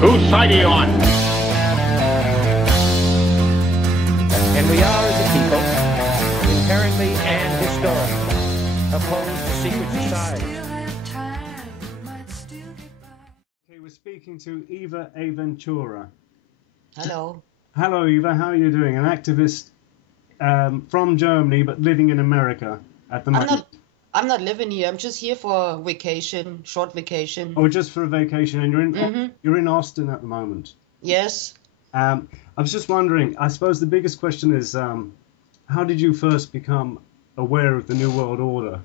Whose side are you on? And we are, as a people, inherently and historically opposed to secret societies. Okay, we're speaking to Eva Aventura. Hello. Hello, Eva. How are you doing? An activist from Germany, but living in America at the moment. I'm not living here. I'm just here for vacation, short vacation. Oh, just for a vacation, and you're in Austin at the moment. Yes. I was just wondering. I suppose the biggest question is, how did you first become aware of the New World Order?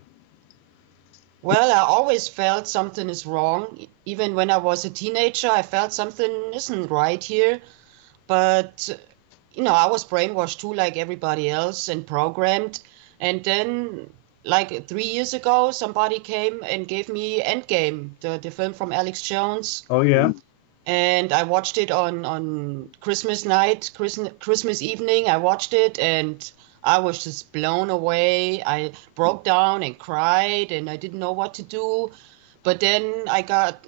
Well, I always felt something is wrong. Even when I was a teenager, I felt something isn't right here. But, I was brainwashed too, like everybody else, and programmed. And then, like 3 years ago, somebody came and gave me Endgame, the film from Alex Jones. Oh, yeah. And I watched it on Christmas night, Christmas evening. I watched it and I was just blown away. I broke down and cried and I didn't know what to do. But then I got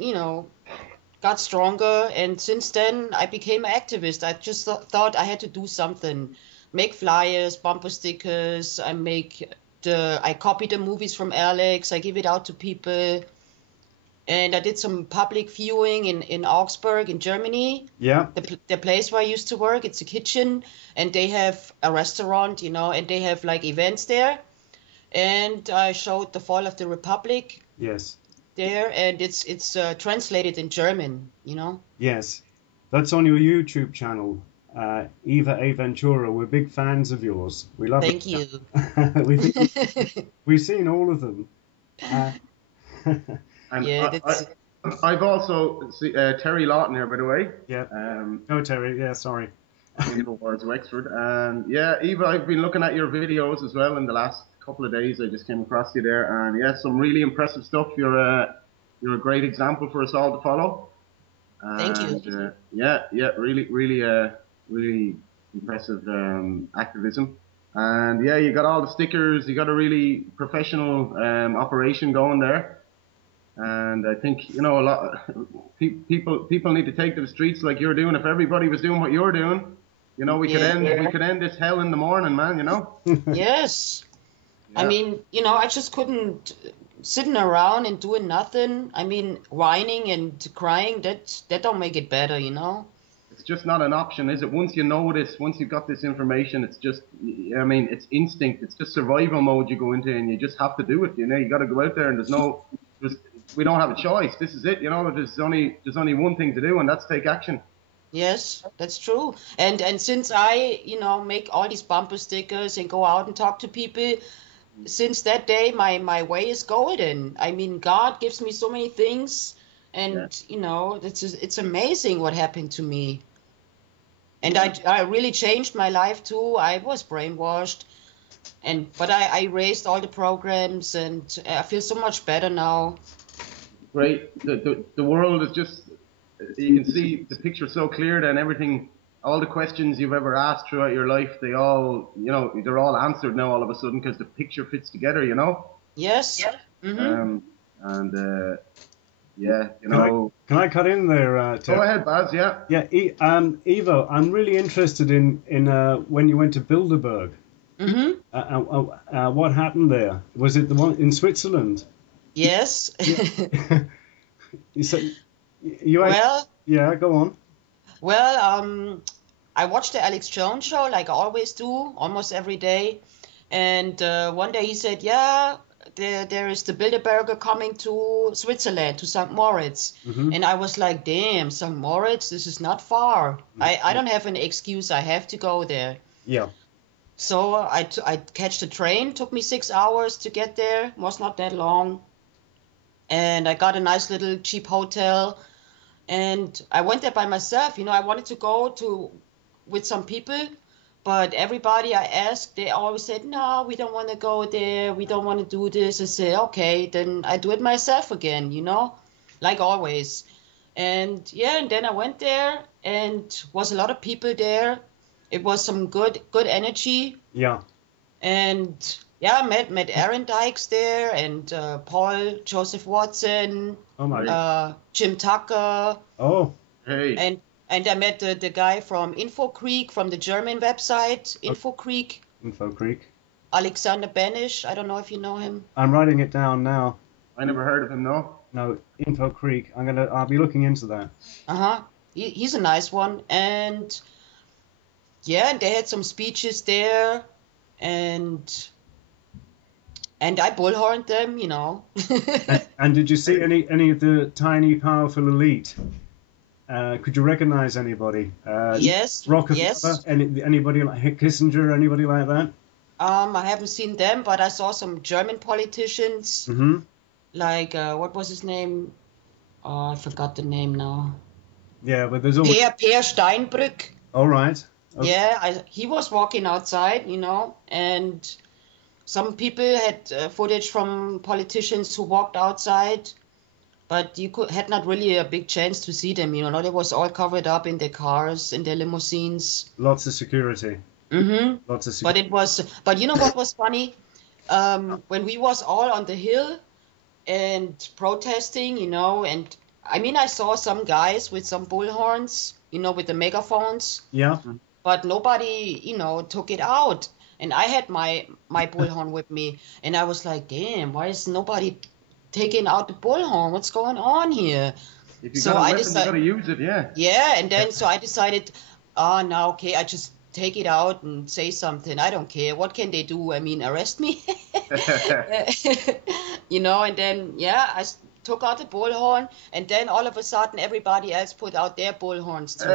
stronger, and since then I became an activist. I just thought I had to do something. Make flyers, bumper stickers. I copy the movies from Alex. I give it out to people. And I did some public viewing in Augsburg in Germany. Yeah. The place where I used to work, it's a kitchen, and they have a restaurant, and they have like events there. And I showed the Fall of the Republic. Yes. There, and it's translated in German, Yes. That's on your YouTube channel, Eva Aventura. We're big fans of yours. We love Thank it. you. We've seen all of them. And Yeah, I've also Terry Lawton here, by the way. Yeah. Oh, Terry. Yeah, sorry. Infowars Wexford. And yeah, Eva, I've been looking at your videos as well in the last couple of days. I just came across you there, and yeah, some really impressive stuff. You're a great example for us all to follow. Thank you. Really impressive activism. And yeah, you got all the stickers. You got a really professional operation going there. And I think a lot people need to take to the streets like you're doing. If everybody was doing what you're doing, we could end this hell in the morning, man. Yes. Yeah. I mean, I just couldn't sitting around and doing nothing. I mean, whining and crying, that don't make it better, It's just not an option, is it? Once you know this, once you've got this information, it's just, it's instinct. It's just survival mode you go into, and you just have to do it. You got to go out there, and we don't have a choice. This is it. There's only one thing to do, and that's take action. Yes, that's true. And since I, make all these bumper stickers and go out and talk to people, since that day, my way is golden. I mean, God gives me so many things, and it's amazing what happened to me. And I really changed my life too. I was brainwashed, but I erased all the programs, and I feel so much better now. Great. The world is just, you can see the picture so clear, then everything, all the questions you've ever asked throughout your life, they all, they're all answered now all of a sudden because the picture fits together, Yes. Yeah. Mm-hmm. Can I cut in there, Terry? Go ahead, Baz. Yeah. Yeah. Eva, I'm really interested in when you went to Bilderberg. Mm-hmm. What happened there? Was it the one in Switzerland? Yes. Yeah, go on. Well, I watched the Alex Jones show like I always do, almost every day. And one day he said, yeah, there is the Bilderberger coming to Switzerland, to St. Moritz. Mm-hmm. And I was like, damn, St. Moritz, this is not far. I don't have an excuse. I have to go there. Yeah. So I catch the train. Took me 6 hours to get there. Was not that long. And I got a nice little cheap hotel. And I went there by myself. I wanted to go with some people. But everybody I asked, they always said, no, we don't want to go there. We don't want to do this. I said, okay, then I do it myself again, like always. And then I went there and was a lot of people there. It was some good energy. Yeah. And I met Aaron Dykes there and Paul Joseph Watson, Oh my. Jim Tucker. Oh. Hey. And I met the guy from Infocreek, from the German website, Infocreek. Infocreek. Alexander Banish. I don't know if you know him. I'm writing it down now. I never heard of him, no. No, Infocreek. I'll be looking into that. He's a nice one, and yeah, and they had some speeches there, and I bullhorned them, you know. And did you see any of the tiny, powerful elite? Could you recognize anybody? Yes. Rockefeller? Yes. Anybody like Kissinger? Anybody like that? I haven't seen them, but I saw some German politicians. Mm-hmm. Like, what was his name? Oh, I forgot the name now. Yeah, but there's always... Per Steinbrück. All right. Okay. Yeah, he was walking outside, you know, and some people had footage from politicians who walked outside, but you had not really a big chance to see them, you know. They was all covered up in their cars, in their limousines. Lots of security. Mm-hmm. Lots of security. But you know what was funny? When we was all on the hill and protesting, you know, and I mean, I saw some guys with some bullhorns, you know, with the megaphones. Yeah. But nobody, you know, took it out. And I had my bullhorn with me, and I was like, damn, why is nobody taking out the bullhorn? What's going on here? If you got a weapon, you got to use it, yeah. Yeah, and then so I decided, no, okay, I just take it out and say something. I don't care. What can they do? I mean, arrest me? You know, and then, yeah, I took out the bullhorn, and then all of a sudden everybody else put out their bullhorns too.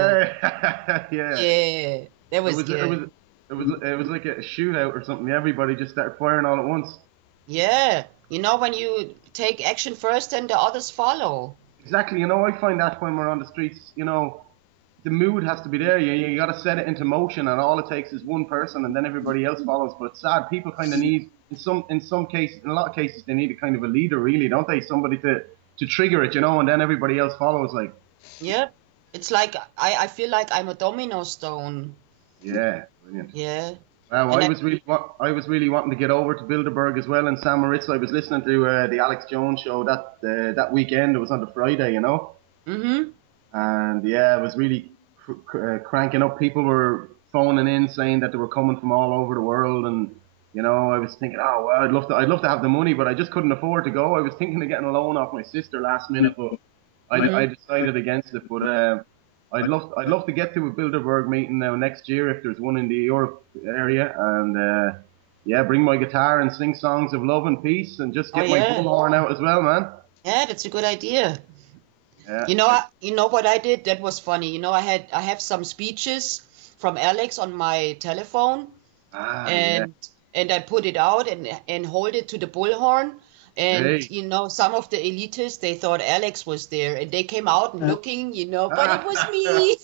Yeah, that was good. It was like a shootout or something. Everybody just started firing all at once. Yeah, you know, when you take action first, then the others follow. Exactly. You know, I find that when we're on the streets, you know, the mood has to be there. You got to set it into motion, and all it takes is one person, and then everybody else follows. But it's sad. People kind of need, in some cases, in a lot of cases, they need a kind of a leader, really, don't they? Somebody to trigger it, you know, and then everybody else follows. Like. Yeah, it's like I feel like I'm a domino stone. Yeah, brilliant. Yeah. Well, I was really wanting to get over to Bilderberg as well in San Moritz. I was listening to the Alex Jones show that weekend. It was on the Friday, you know. Mhm. And yeah, it was really cranking up. People were phoning in saying that they were coming from all over the world, and you know, I was thinking, oh well, I'd love to have the money, but I just couldn't afford to go. I was thinking of getting a loan off my sister last minute, but I decided against it. But I'd love to get to a Bilderberg meeting now next year if there's one in the Europe area, and yeah, bring my guitar and sing songs of love and peace, and just get my bullhorn out as well, man. Yeah, that's a good idea. Yeah. You know what I did? That was funny. You know, I have some speeches from Alex on my telephone, and I put it out and hold it to the bullhorn. And you know, some of the elitists, they thought Alex was there, and they came out and looking, you know, but it was me.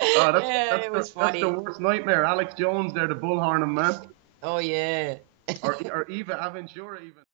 Oh, it was funny. That's the worst nightmare. Alex Jones there, the bullhorn, man. Oh yeah. or Eva Aventura even.